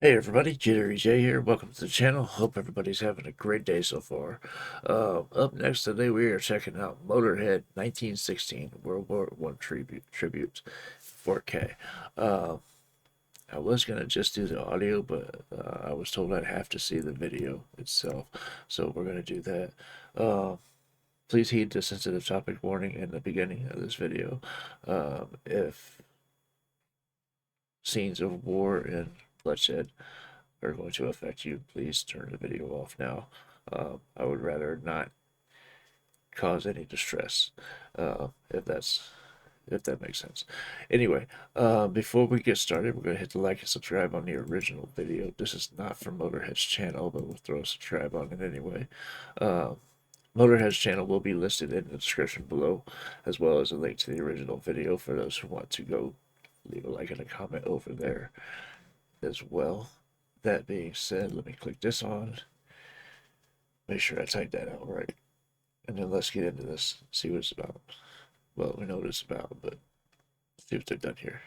Hey everybody, JitteryJay here. Welcome to the channel. Hope everybody's having a great day so far. Up next today, we are checking out Motorhead 1916 World War One tribute 4K. I was gonna just do the audio, but I was told I'd have to see the video itself, so we're gonna do that. Please heed the sensitive topic warning in the beginning of this video. If scenes of war and bloodshed are going to affect you, please turn the video off now. I would rather not cause any distress, if that makes sense. Anyway, before we get started, we're gonna hit the like and subscribe on the original video. This is not from Motorhead's channel, but we'll throw a subscribe on it anyway. Motorhead's channel will be listed in the description below, as well as a link to the original video for those who want to go leave a like and a comment over there as well. That being said, let me click this on. Make sure I type that out right. And then let's get into this, see what it's about. Well, we know what it's about, but let's see what they've done here.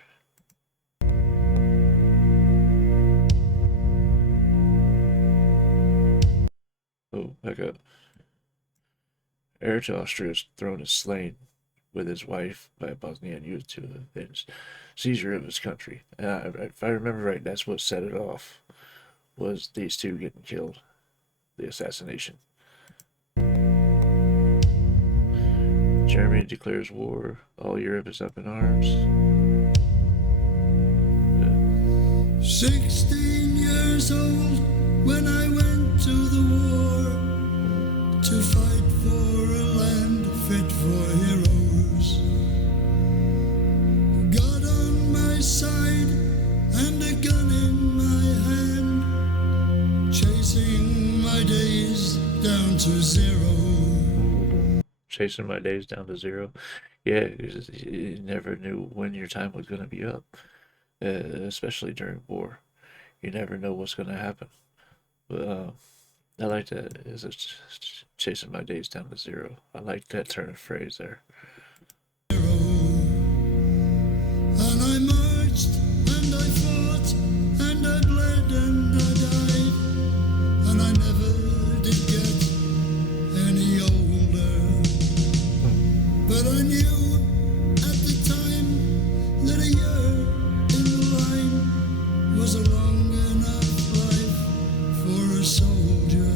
Oh, back up. Heir to Austria's throne is slain with his wife by a Bosnian youth to avenge seizure of his country. If I remember right, that's what set it off, was these two getting killed. The assassination. Germany declares war. All Europe is up in arms. 16 years old when I went to the war to fight for a land fit for heroes. God on my side and a gun in my hand, chasing my days down to zero. Chasing my days down to zero. Yeah, you never knew when your time was going to be up, especially during war. You never know what's going to happen. But I like that. Is it chasing my days down to zero? I like that turn of phrase there. And I marched and I fought and I bled and I died, and I never did get any older. But I knew at the time that a year in the line was a long enough life for a soldier.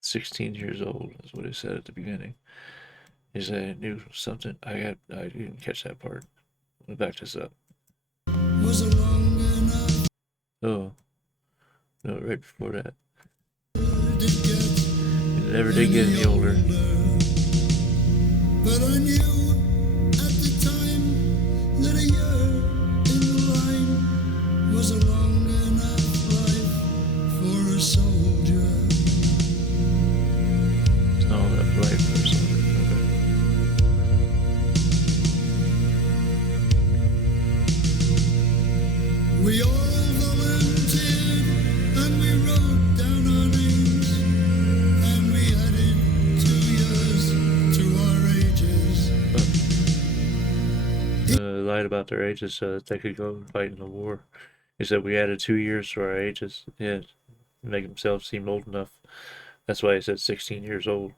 "16 years old" is what he said at the beginning. He said I knew something. I didn't catch that part. Let me back this up. Was a long enough Oh, no, right before that. did get He never did get any older. But I knew at the time that a year in the line was a long enough life for a soldier. It's not all that life for a soldier. Okay. We all volunteered and we wrote down our names, and we added 2 years to our ages. Lied about their ages so that they could go and fight in the war. He said we added 2 years to our ages. Yeah, to make themselves seem old enough. That's why he said 16 years old.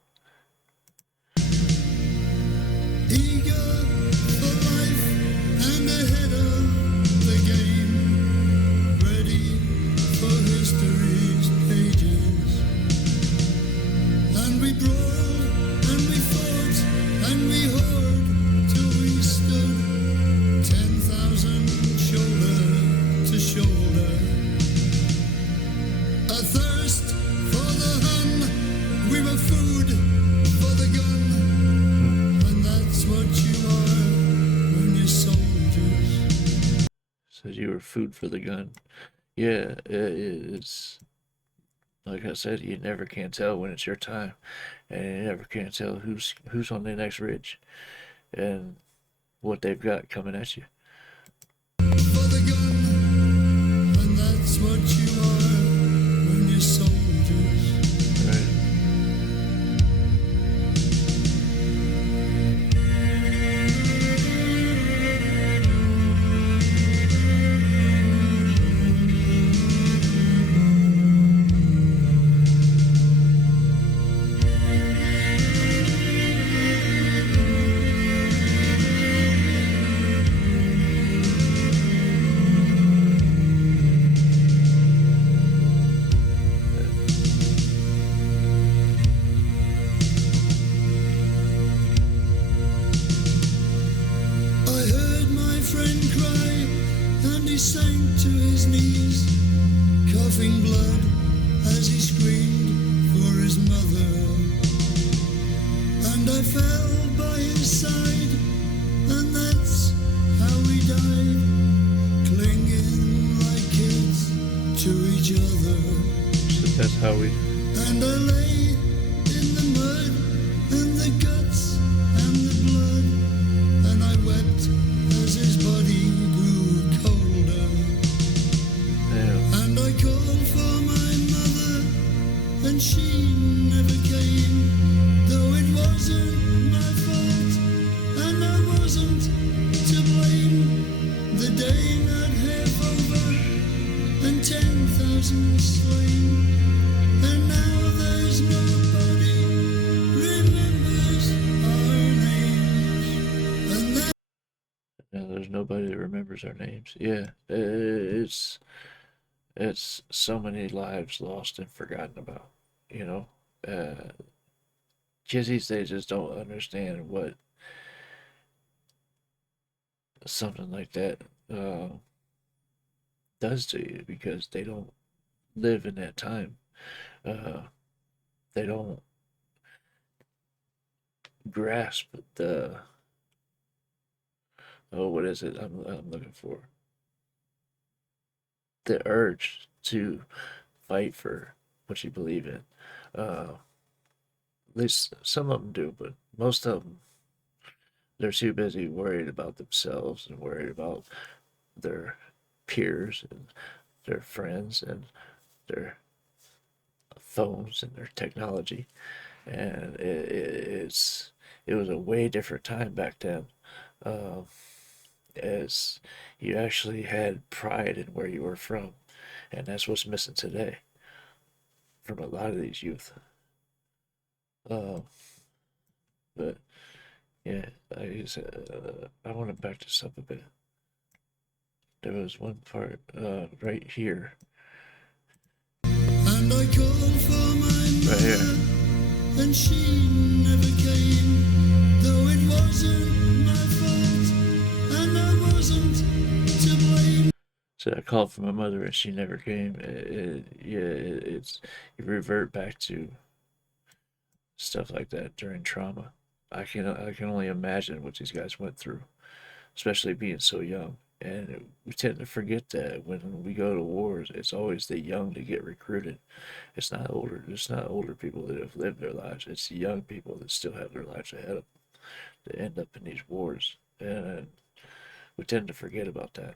Eager for life and ahead of the game, ready for history's pages. And we brawled and we fought and we hoard till we stood 10,000 shoulder to shoulder. Athirst for the Hun, we were food for the gun. And that's what you are when you're soldiers. Said you were food for the gun. Yeah, it's like I said, you never can tell when it's your time, and you never can tell who's on the next ridge, and what they've got coming at you. For the gun, and that's what you are when you're soldiers. Right. his knees, coughing blood as he screamed for his mother. And I fell by his side, and that's how we died, clinging like kids to each other. So that's how we. And I lay in the mud and the guts and the blood, and I wept as his body grew colder. Yeah. And I called for my mother, and she never came, though it wasn't my fault, and I wasn't to blame. The day not half over, and 10,000 slain, and now there's nobody remembers our names. And that Now there's nobody that remembers our names. Yeah, it's so many lives lost and forgotten about. You know, kids these days just don't understand what something like that uh, does to you because they don't live in that time. Uh, they don't grasp the what is it? I'm looking for the urge to fight for what you believe in. At least some of them do, but most of them they're too busy worried about themselves and worried about their peers and their friends and their phones and their technology. And it was a way different time back then. Uh, as you actually had pride in where you were from, and that's what's missing today from a lot of these youth. Uh, but yeah, I want to back this up a bit. There was one part right here, and I called for my right here. mother, and she never came, though it wasn't my fault, and I wasn't to blame. So I called for my mother and she never came. It's you revert back to stuff like that during trauma. I can only imagine what these guys went through, especially being so young. And we tend to forget that when we go to wars, it's always the young that get recruited. It's not older. It's not older people that have lived their lives. It's the young people that still have their lives ahead of them that end up in these wars, and we tend to forget about that.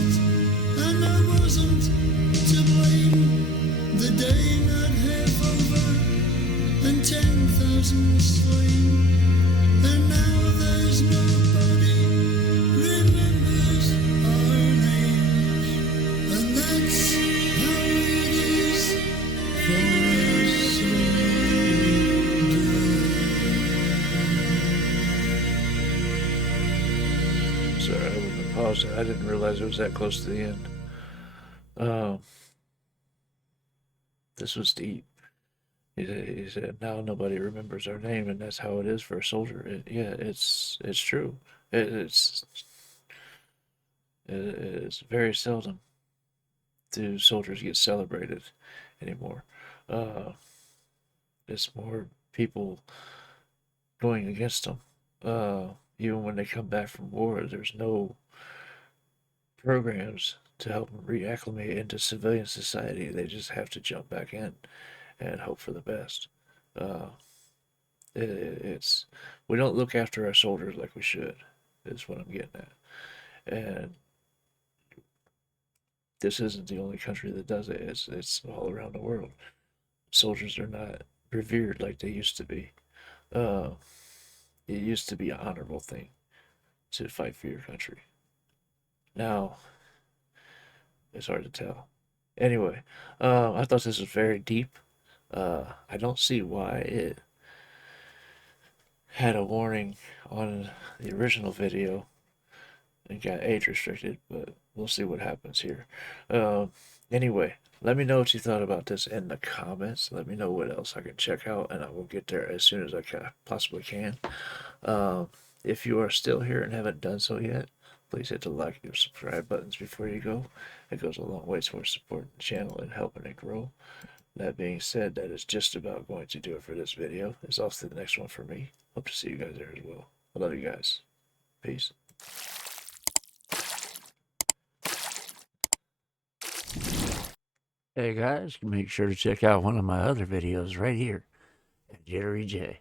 And I wasn't to blame. The day not half over, and 10,000 slain, and now there's nobody remembers our names, and that's how it is for us Sorry, I wouldn't have paused. I didn't realize it was that close to the end. Um, this was deep. He said, "Now nobody remembers our name, and that's how it is for a soldier." Yeah, it's true. It's it's very seldom do soldiers get celebrated anymore. Uh, it's more people going against them. Even when they come back from war, there's no programs to help them reacclimate into civilian society. They just have to jump back in and hope for the best. Uh, it's we don't look after our soldiers like we should. Is what I'm getting at. And this isn't the only country that does it. It's all around the world. Soldiers are not revered like they used to be. Uh, it used to be an honorable thing to fight for your country. Now it's hard to tell. Anyway, I thought this was very deep. I don't see why it had a warning on the original video and got age restricted, but we'll see what happens here. Anyway, let me know what you thought about this in the comments. Let me know what else I can check out, and I will get there as soon as I possibly can. If you are still here and haven't done so yet, Please hit the like and subscribe buttons before you go. It goes a long way towards supporting the channel and helping it grow. That being said, that is just about going to do it for this video. It's off to the next one for me. Hope to see you guys there as well. I love you guys. Peace. Hey guys, make sure to check out one of my other videos right here at JitteryJay.